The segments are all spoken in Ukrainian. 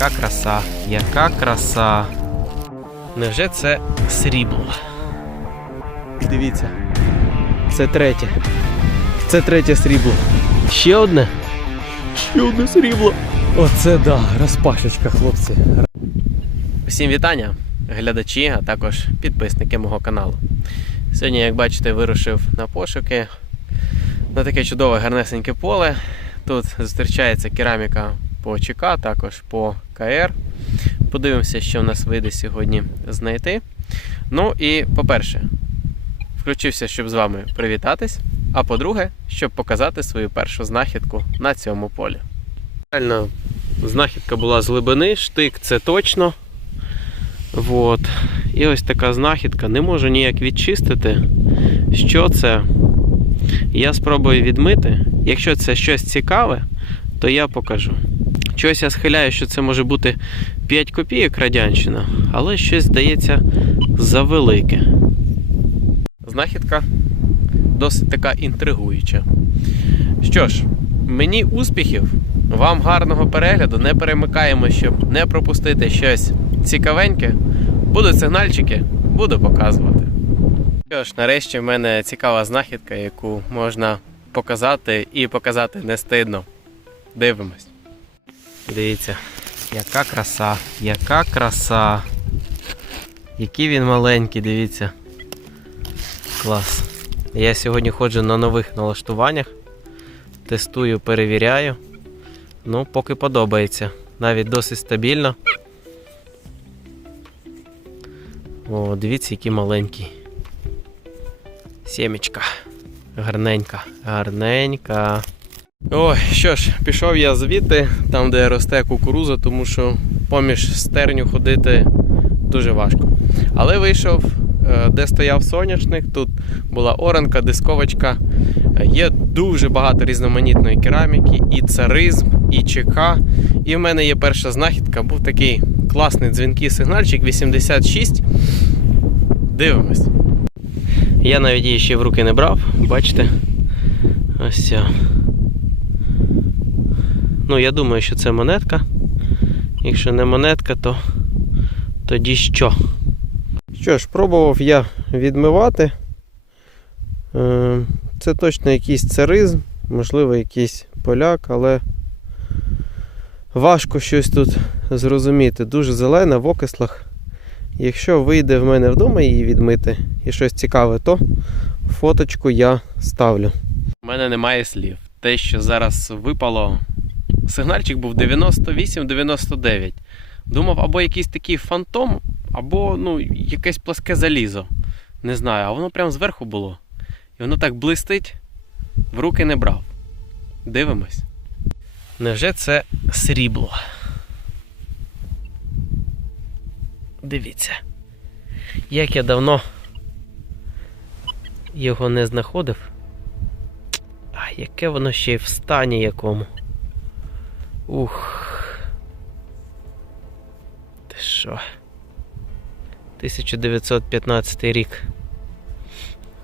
Яка краса, яка краса. Невже це срібло? Дивіться. Це третє. Це третє срібло. Ще одне. Ще одне срібло. Оце да, розпашечка, хлопці. Всім вітання, глядачі, а також підписники мого каналу. Сьогодні, як бачите, вирушив на пошуки на таке чудове гарнесеньке поле. Тут зустрічається кераміка по ЧК, також по КР. Подивимося, що в нас вийде сьогодні знайти. Ну і по-перше, включився, щоб з вами привітатись. А по-друге, щоб показати свою першу знахідку на цьому полі. Реально, знахідка була з глибини, штик це точно. Вот. І ось така знахідка. Не можу ніяк відчистити, що це. Я спробую відмити. Якщо це щось цікаве, то я покажу. Чогось я схиляю, що це може бути 5 копійок радянщина, але щось здається завелике. Знахідка досить така інтригуюча. Що ж, мені успіхів, вам гарного перегляду, не перемикаємо, щоб не пропустити щось цікавеньке. Будуть сигнальчики, буду показувати. Що ж, нарешті в мене цікава знахідка, яку можна показати і показати не стидно. Дивимось. Дивіться, яка краса, яка краса. Який він маленький, дивіться. Клас. Я сьогодні ходжу на нових налаштуваннях. Тестую, перевіряю. Ну, поки подобається. Навіть досить стабільно. О, дивіться, який маленький. Сімечка. Гарненька, гарненька. Ой, що ж, пішов я звідти, там, де росте кукуруза, тому що поміж стерню ходити дуже важко. Але вийшов, е, де стояв соняшник, тут була оранка, дисковочка. Є дуже багато різноманітної кераміки, і царизм, і ЧК. І в мене є перша знахідка, був такий класний дзвінкий сигнальчик 86. Дивимось. Я навіть її ще в руки не брав, бачите? Ось ця. Ну, я думаю, що це монетка. Якщо не монетка, то тоді що? Що ж, пробував я відмивати. Е, Це точно якийсь царизм, можливо, якийсь поляк, але важко щось тут зрозуміти. Дуже зелена в окислах. Якщо вийде в мене вдома її відмити і щось цікаве, то фоточку я ставлю. У мене немає слів. Те, що зараз випало, сигнальчик був 98-99. Думав, або якийсь такий фантом, або ну, якесь пласке залізо. Не знаю, а воно прямо зверху було. І воно так блистить, в руки не брав. Дивимось. Невже це срібло? Дивіться. Як я давно його не знаходив. А яке воно ще й в стані якому. Ух. Ти що? 1915 рік.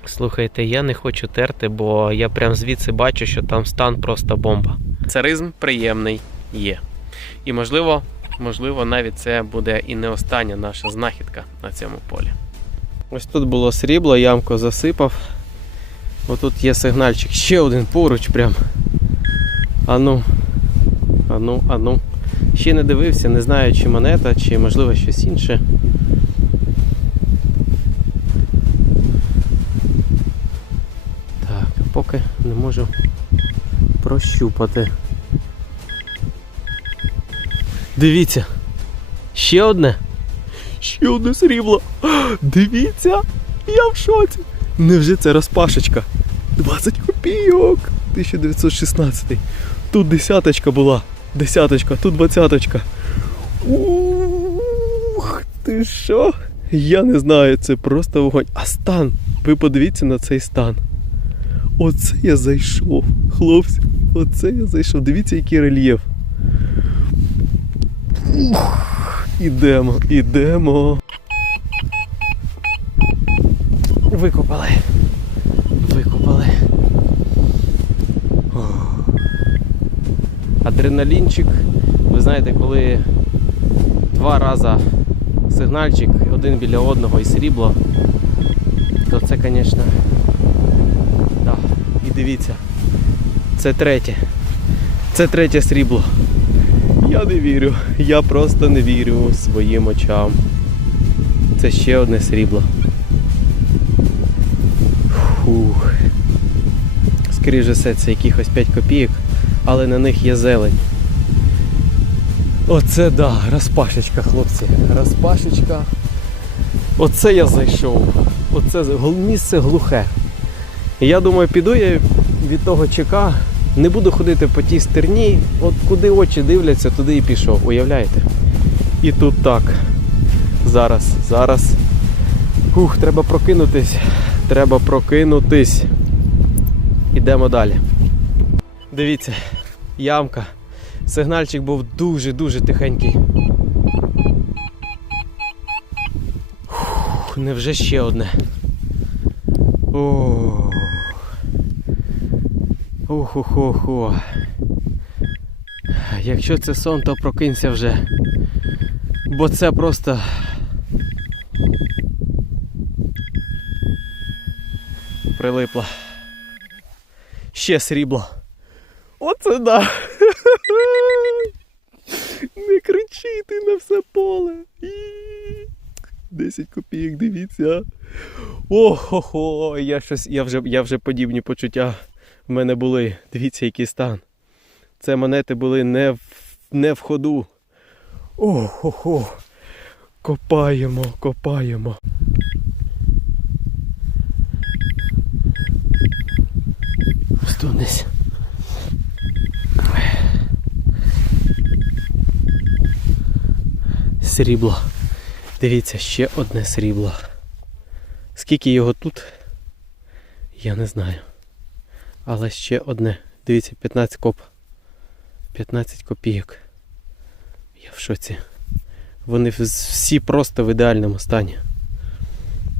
Слухайте, я не хочу терти, бо я прям звідси бачу, що там стан просто бомба. Царизм приємний є. І можливо, можливо, навіть це буде і не остання наша знахідка на цьому полі. Ось тут було срібло, ямку засипав. Отут є сигнальчик. Ще один поруч прям. Ану. Ану, ану. Ще не дивився, не знаю, чи монета, чи можливо щось інше. Так, поки не можу прощупати. Дивіться. Ще одне. Ще одне срібло. Дивіться, я в шоці. Невже це розпашечка? 20 копійок. 1916. Тут десяточка була. Десяточка, тут двадцяточка. Ух, ти що? Я не знаю, це просто вогонь. А стан, ви подивіться на цей стан. Оце я зайшов, хлопці. Оце я зайшов. Дивіться, який рельєф. Ух, ідемо, ідемо. Викопали. Ох. Адреналінчик. Ви знаєте, коли два рази сигнальчик, один біля одного і срібло, то це, звісно, да. І дивіться, це третє. Це третє срібло. Я не вірю. Я просто не вірю своїм очам. Це ще одне срібло. Фух. Скоріше все, це якихось 5 копійок, але на них є зелень. Оце да, розпашечка, хлопці. Розпашечка. Оце я зайшов. Оце місце глухе. Я думаю, піду я від того ЧК, не буду ходити по тій стерні, от куди очі дивляться, туди і пішов. Уявляєте? І тут так. Зараз, зараз. Ух, треба прокинутись. Треба прокинутись. Ідемо далі. Дивіться, ямка. Сигнальчик був дуже-дуже тихенький. Ух, невже ще одне. О. Уху-ху-ху. Якщо це сон, то прокинься вже. Бо це просто. Прилипло. Ще срібло. Оце да. Не кричи ти на все поле. І. 10 копійок, дивіться. Охо-хо, я щось, я вже, я вже подібні почуття в мене були. Дивіться, який стан. Це монети були не в, не в ходу. Охо-хо. Копаємо, копаємо. Ось тут десь. Срібло. Дивіться, ще одне срібло. Скільки його тут, я не знаю. Але ще одне. Дивіться, 15 коп. 15 копійок. Я в шоці. Вони всі просто в ідеальному стані.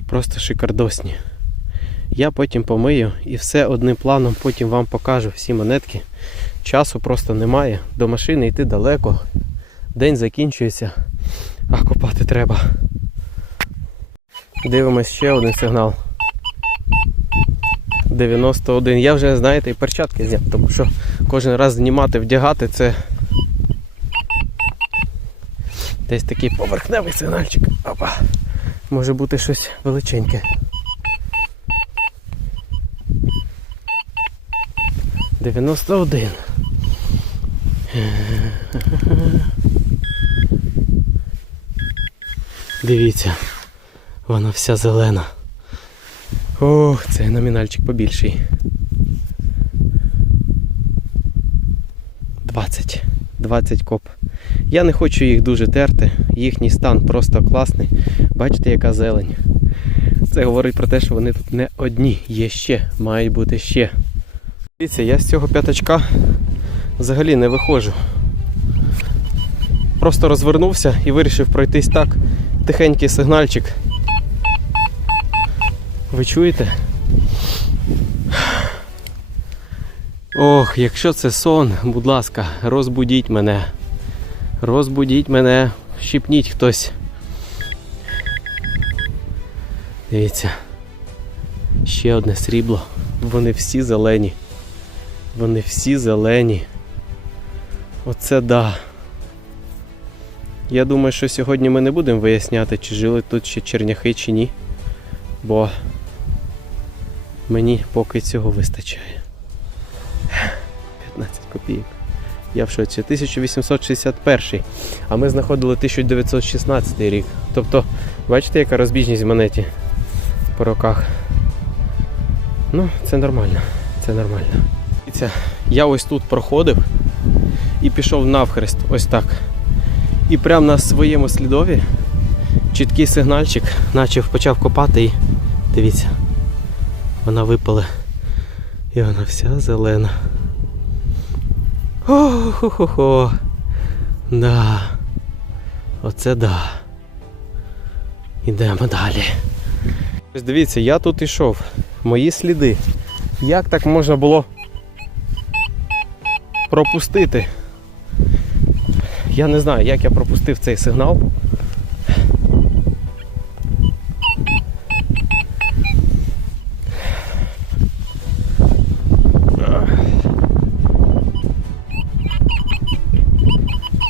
Просто шикардосні. Я потім помию і все одним планом потім вам покажу всі монетки. Часу просто немає. До машини йти далеко. День закінчується, а копати треба. Дивимось ще один сигнал. 91. Я вже, знаєте, і перчатки зняв, тому що кожен раз знімати, вдягати це десь такий поверхневий сигнальчик. Опа. Може бути щось величеньке. 91. Дивіться, вона вся зелена. Ох, цей номінальчик побільший. 20. 20 коп. Я не хочу їх дуже терти. Їхній стан просто класний. Бачите, яка зелень. Це говорить про те, що вони тут не одні. Є ще, мають бути ще. Дивіться, я з цього п'ятачка взагалі не виходжу. Просто розвернувся і вирішив пройтись так. Тихенький сигнальчик. Ви чуєте? Ох, якщо це сон, будь ласка, розбудіть мене. Розбудіть мене, щіпніть хтось. Дивіться. Ще одне срібло. Вони всі зелені. Вони всі зелені. Оце да. Я думаю, що сьогодні ми не будемо виясняти, чи жили тут ще черняхи, чи ні. Бо мені поки цього вистачає. 15 копійок. Я в шоці. 1861. А ми знаходили 1916 рік. Тобто, бачите, яка розбіжність в монеті по роках. Ну, це нормально. Це нормально. Я ось тут проходив і пішов навхрест, ось так. І прямо на своєму слідові чіткий сигнальчик, наче почав копати і дивіться, вона випала. І вона вся зелена. О-хо-хо-хо. Да. Оце да. Ідемо далі. Ось дивіться, я тут йшов. Мої сліди. Як так можна було пропустити? Я не знаю, як я пропустив цей сигнал.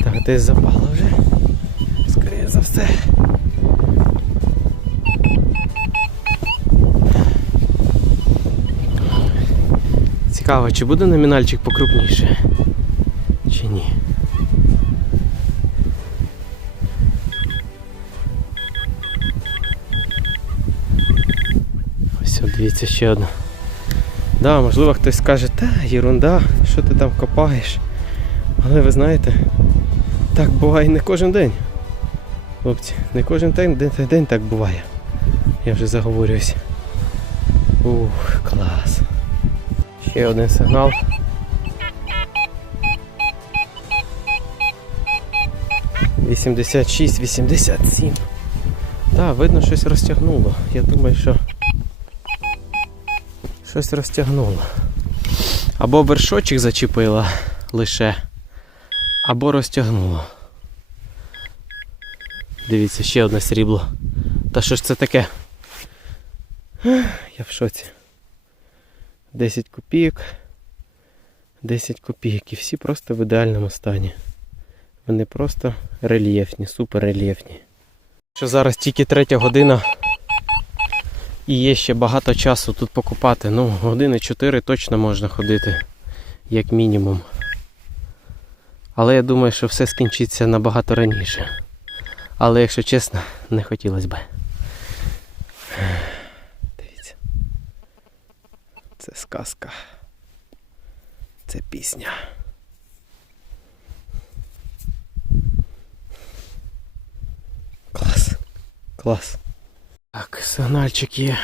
Так, десь запало вже. Скоріше за все. Цікаво, чи буде номінальчик покрупніше? Дивіться ще одна. Да, можливо хтось скаже, та єрунда, що ти там копаєш. Але ви знаєте, так буває не кожен день. Хлопці, не кожен день, день, день так буває. Я вже заговорююсь. Ух, клас. Ще один сигнал. Вісімдесят шість, вісімдесят сім. Так, видно, щось розтягнуло. Я думаю, що щось розтягнуло. Або вершочок зачепила лише, або розтягнуло. Дивіться, ще одне срібло. Та що ж це таке? Я в шоці. 10 копійок. 10 копійок. І всі просто в ідеальному стані. Вони просто рельєфні, супер рельєфні. Що зараз тільки третя година. І є ще багато часу тут покупати. Ну, години 4 точно можна ходити, як мінімум. Але я думаю, що все скінчиться набагато раніше. Але якщо чесно, не хотілося б. Дивіться. Це сказка. Це пісня. Клас. Клас. Так, сигнальчик є.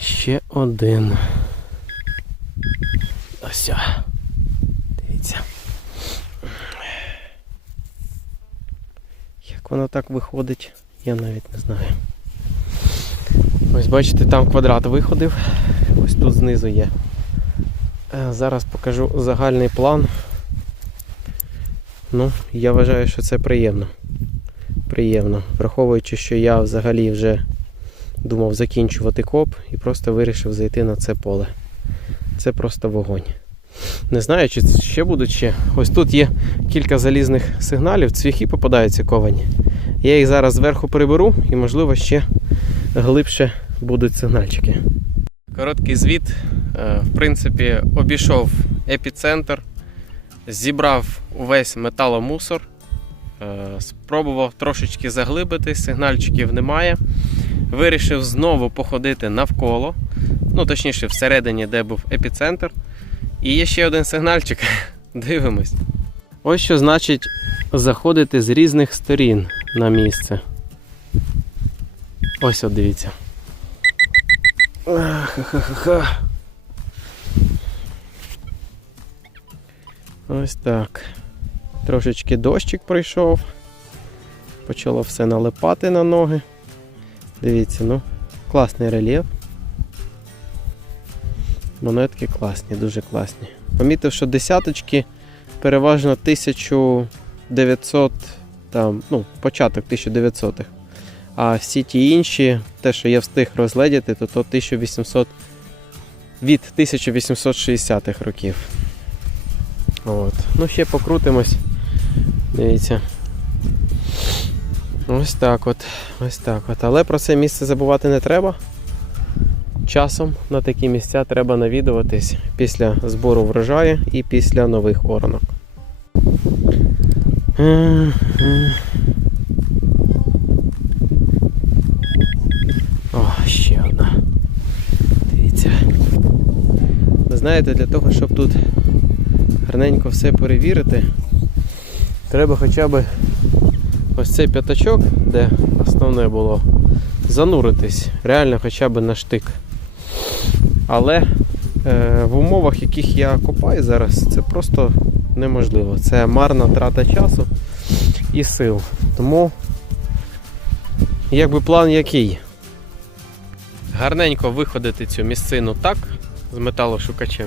Ще один. Ось. Дивіться. Як воно так виходить, я навіть не знаю. Ось бачите, там квадрат виходив. Ось тут знизу є. Е, Зараз покажу загальний план. Ну, я вважаю, що це приємно. Приємно. Враховуючи, що я взагалі вже думав закінчувати коп і просто вирішив зайти на це поле. Це просто вогонь. Не знаю, чи ще будуть ще. Ось тут є кілька залізних сигналів, цвяхи попадаються ковані. Я їх зараз зверху приберу і, можливо, ще глибше будуть сигнальчики. Короткий звіт. Е, В принципі, обійшов епіцентр, зібрав увесь металомусор, спробував трошечки заглибити, сигнальчиків немає. Вирішив знову походити навколо, ну точніше, всередині, де був епіцентр. І є ще один сигнальчик. Дивимось. Ось що значить заходити з різних сторін на місце. Ось от дивіться. Ха-ха-ха-ха. Ось так. Трошечки дощик пройшов. Почало все налипати на ноги. Дивіться, ну, класний рельєф. Монетки класні, дуже класні. Помітив, що десяточки переважно 1900, там, ну, початок 1900-х. А всі ті інші, те, що я встиг розгледіти, то то 1800 від 1860-х років. От. Ну, ще покрутимось. Дивіться. Ось так от. Ось так от. Але про це місце забувати не треба. Часом на такі місця треба навідуватись після збору врожаю і після нових оранок. О, ще одна. Дивіться. Ви знаєте, для того, щоб тут гарненько все перевірити, треба хоча б ось цей п'ятачок, де основне було, зануритись реально хоча б на штик. Але е, в умовах, яких я копаю зараз, це просто неможливо. Це марна трата часу і сил. Тому, якби план який? Гарненько виходити цю місцину так з металошукачем.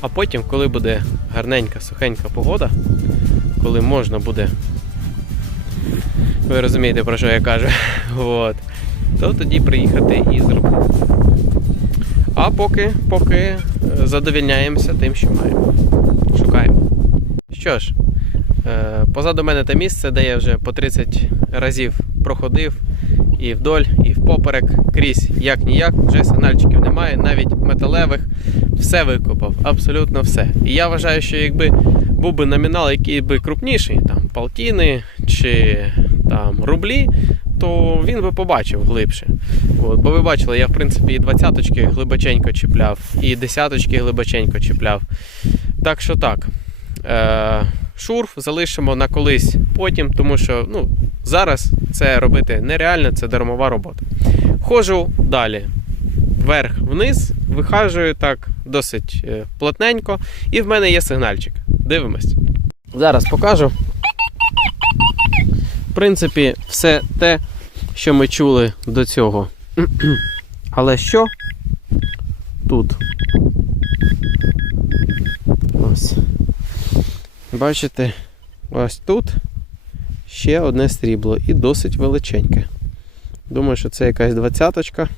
А потім, коли буде гарненька, сухенька погода, коли можна буде. Ви розумієте, про що я кажу. От. То тоді приїхати і зробити. А поки, поки е, задовільняємося тим, що маємо. Шукаємо. Що ж, е, позаду мене те місце, де я вже по 30 разів проходив і вдоль, і впоперек, крізь як ніяк, вже сигнальчиків немає, навіть металевих, все викопав, абсолютно все. І я вважаю, що якби був би номінал, який би крупніший, там полтіни чи там рублі, то він би побачив глибше. От, бо ви бачили, я в принципі і двадцяточки глибоченько чіпляв, і десяточки глибоченько чіпляв. Так що так. Е, шурф залишимо на колись потім, тому що ну, зараз це робити нереально, це дармова робота. Ходжу далі. Вверх-вниз, вихажую так досить е, плотненько, і в мене є сигнальчик. Дивимось. Зараз покажу. В принципі, все те, що ми чули до цього. Але що тут? Ось. Бачите, ось тут ще одне срібло і досить величеньке. Думаю, що це якась двадцяточка.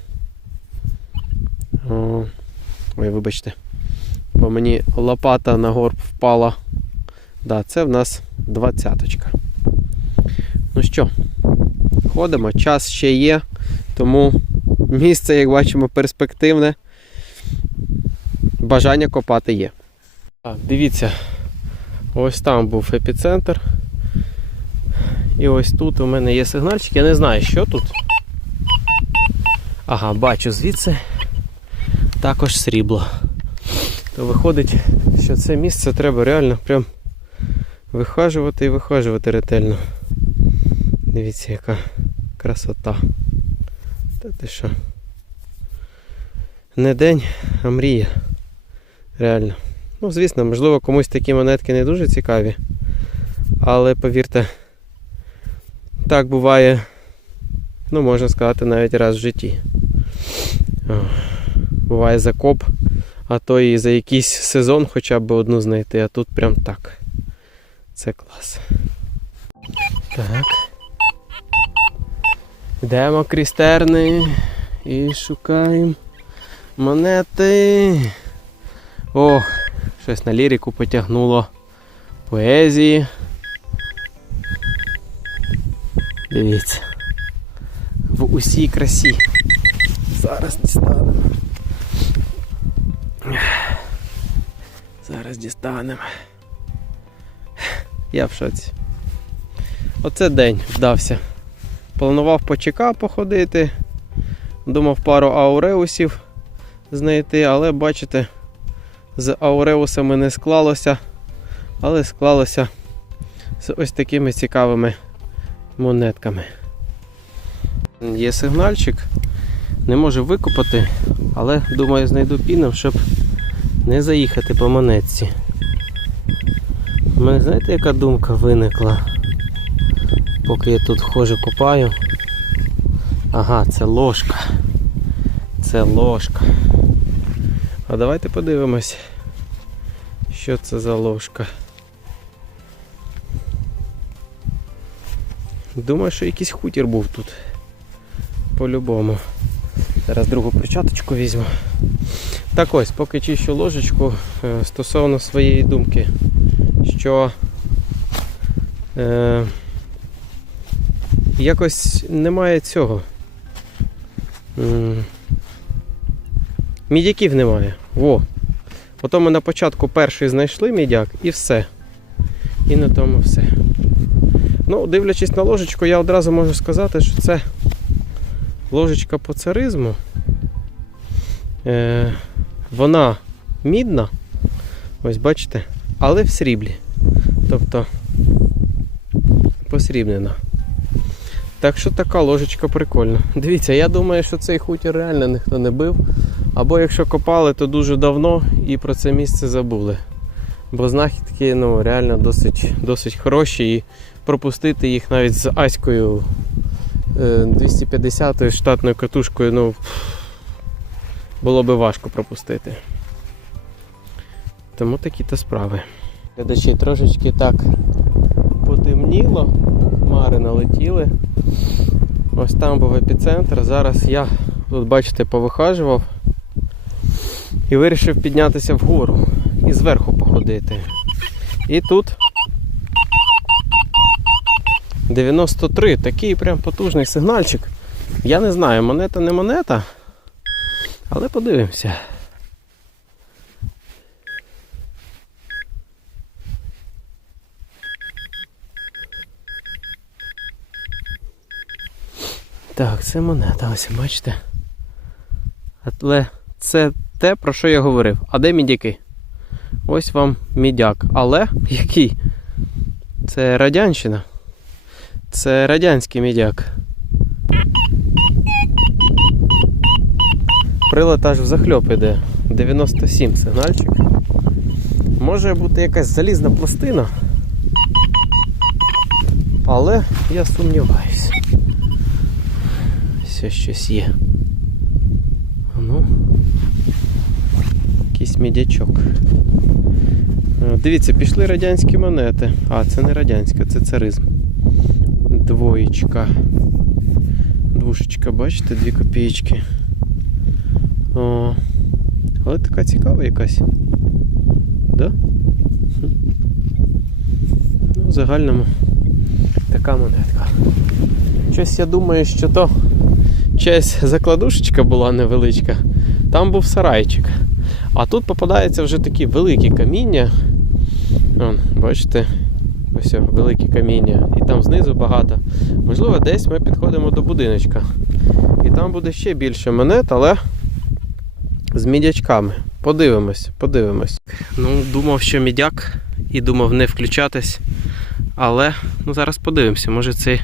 Ой, вибачте. Бо мені лопата на горб впала. Да, це в нас двадцяточка. Ну що, ходимо, час ще є, тому місце, як бачимо, перспективне. Бажання копати є. А, дивіться, ось там був епіцентр. І ось тут у мене є сигнальчик. Я не знаю, що тут. Ага, бачу звідси також срібло. То виходить, що це місце треба реально прям вихажувати і вихажувати ретельно. Дивіться, яка красота. Та ти що? Не день, а мрія. Реально. Ну, звісно, можливо, комусь такі монетки не дуже цікаві. Але повірте, так буває, ну, можна сказати, навіть раз в житті. Буває закоп, а то і за якийсь сезон хоча б одну знайти, а тут прям так. Це клас. Так. Йдемо крізь терни і шукаємо монети. Ох, щось на лірику потягнуло поезії. Дивіться. В усій красі. Зараз дістанемо. Зараз дістанемо. Я в шоці. Оце день вдався. Планував по ЧК походити. Думав пару ауреусів знайти, але бачите, з ауреусами не склалося, але склалося з ось такими цікавими монетками. Є сигнальчик, не можу викопати, але думаю знайду піном, щоб не заїхати по монетці. У мене знаєте, яка думка виникла? Поки я тут ходжу копаю. Ага, це ложка. Це ложка. А давайте подивимось, що це за ложка. Думаю, що якийсь хутір був тут. По-любому. Зараз другу перчаточку візьму. Так ось, поки чищу ложечку е, стосовно своєї думки, що е, якось немає цього. Мідяків немає. Во. Ото ми на початку перший знайшли мідяк і все. І на тому все. Ну, дивлячись на ложечку, я одразу можу сказати, що це ложечка по царизму. Е, вона мідна, ось бачите, але в сріблі. Тобто посрібнена. Так що така ложечка прикольна. Дивіться, я думаю, що цей хутір реально ніхто не бив. Або якщо копали, то дуже давно і про це місце забули. Бо знахідки ну, реально досить, досить хороші і пропустити їх навіть з Аською 250 штатною катушкою, ну було би важко пропустити. Тому такі то справи. Глядачі трошечки так потемніло, хмари налетіли. Ось там був епіцентр. Зараз я тут, бачите, повихажував і вирішив піднятися вгору і зверху походити. І тут 93, такий прям потужний сигнальчик. Я не знаю, монета не монета, але подивимося. Так, це монета, ось бачите. Але це те, про що я говорив. А де мідяки? Ось вам мідяк. Але який? Це радянщина. Це радянський мідяк. Прилад аж взахльоп іде. 97 сигнальчик. Може бути якась залізна пластина. Але я сумніваюся. Все щось є. Ну. Якийсь мідячок. Дивіться, пішли радянські монети. А, це не радянська, це царизм. Двоєчка. Двушечка, бачите, дві копійки. О, але така цікава якась. Да? Ну, в загальному така монетка. Щось я думаю, що то чиясь закладушечка була невеличка. Там був сарайчик. А тут попадаються вже такі великі каміння. Вон, бачите, ось великі каміння. І там знизу багато. Можливо, десь ми підходимо до будиночка. І там буде ще більше монет, але з мідячками. Подивимось, подивимось. Ну, думав, що мідяк і думав не включатись. Але ну, зараз подивимося, може це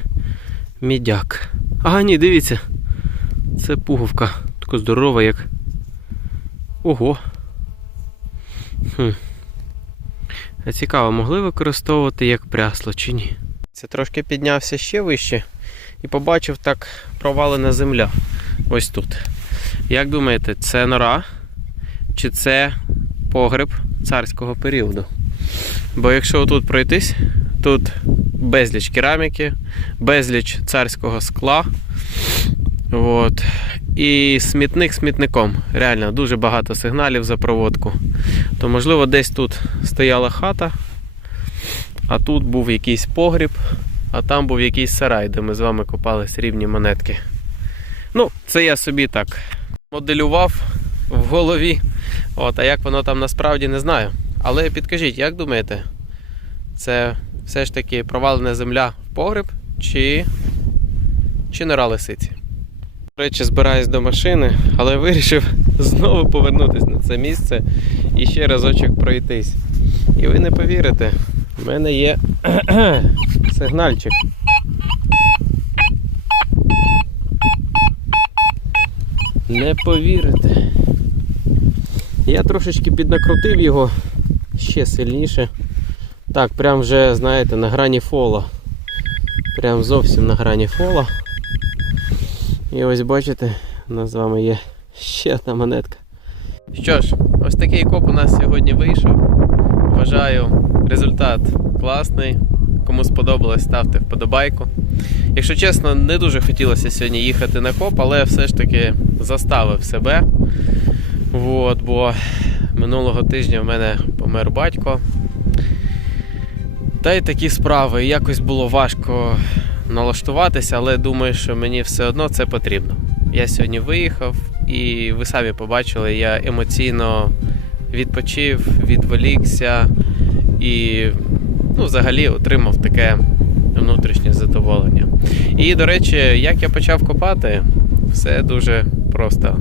мідяк. Ага, ні, дивіться. Це пуговка. Така здорова, як. Ого. Хм. Цікаво, могли використовувати як прясло чи ні? Це трошки піднявся ще вище і побачив так провалена земля. Ось тут. Як думаєте, це нора? Чи це погреб царського періоду? Бо якщо тут пройтись, тут безліч кераміки, безліч царського скла. От. І смітник смітником. Реально дуже багато сигналів за проводку. То, можливо, десь тут стояла хата, а тут був якийсь погріб, а там був якийсь сарай, де ми з вами копали срібні монетки. Ну, це я собі так моделював в голові. От, а як воно там насправді не знаю. Але підкажіть, як думаєте, це все ж таки провалена земля в погреб чи, чи нора лисиці? До речі, збираюсь до машини, але вирішив знову повернутися на це місце і ще разочок пройтись. І ви не повірите, в мене є сигнальчик. Не повірите. Я трошечки піднакрутив його ще сильніше. Так, прям вже, знаєте, на грані фола. Прям зовсім на грані фола. І ось бачите, у нас з вами є ще одна монетка. Що ж, ось такий коп у нас сьогодні вийшов. Вважаю, результат класний. Кому сподобалось, ставте вподобайку. Якщо чесно, не дуже хотілося сьогодні їхати на коп, але все ж таки заставив себе. От, бо минулого тижня в мене помер батько. Та й такі справи. Якось було важко налаштуватися, але думаю, що мені все одно це потрібно. Я сьогодні виїхав, і ви самі побачили, я емоційно відпочив, відволікся і ну, взагалі отримав таке внутрішнє задоволення. І, до речі, як я почав копати, все дуже просто.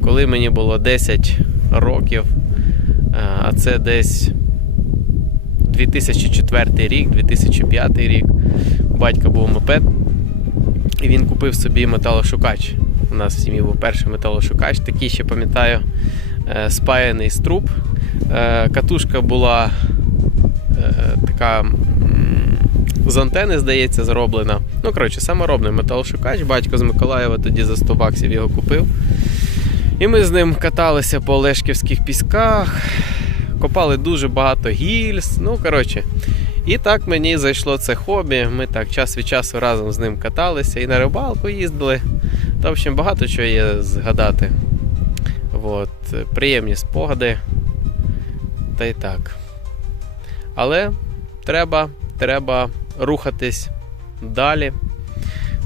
Коли мені було 10 років, а це десь 2004 рік, 2005 рік, батька був мопед, і він купив собі металошукач. У нас в сім'ї був перший металошукач, такий ще пам'ятаю, е, спаяний з труб. Е, Катушка була е, така з антени, здається, зроблена. Ну, коротше, саморобний металошукач. Батько з Миколаєва тоді за 100 баксів його купив. І ми з ним каталися по Олешківських пісках, копали дуже багато гільз. Ну, коротше. І так мені зайшло це хобі. Ми так час від часу разом з ним каталися і на рибалку їздили. Та, в общем, багато чого є згадати. От, приємні спогади. Та й так. Але треба, треба рухатись далі.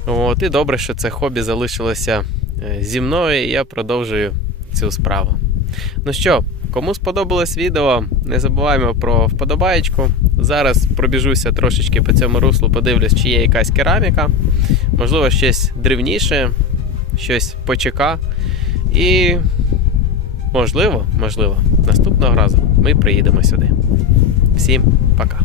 От, і добре, що це хобі залишилося е, зі мною, і я продовжую цю справу. Ну що, кому сподобалось відео, не забуваємо про вподобаєчку. Зараз пробіжуся трошечки по цьому руслу, подивлюсь, чи є якась кераміка, можливо, щось древніше, щось почека. І можливо, можливо, наступного разу ми приїдемо сюди. Всім пока.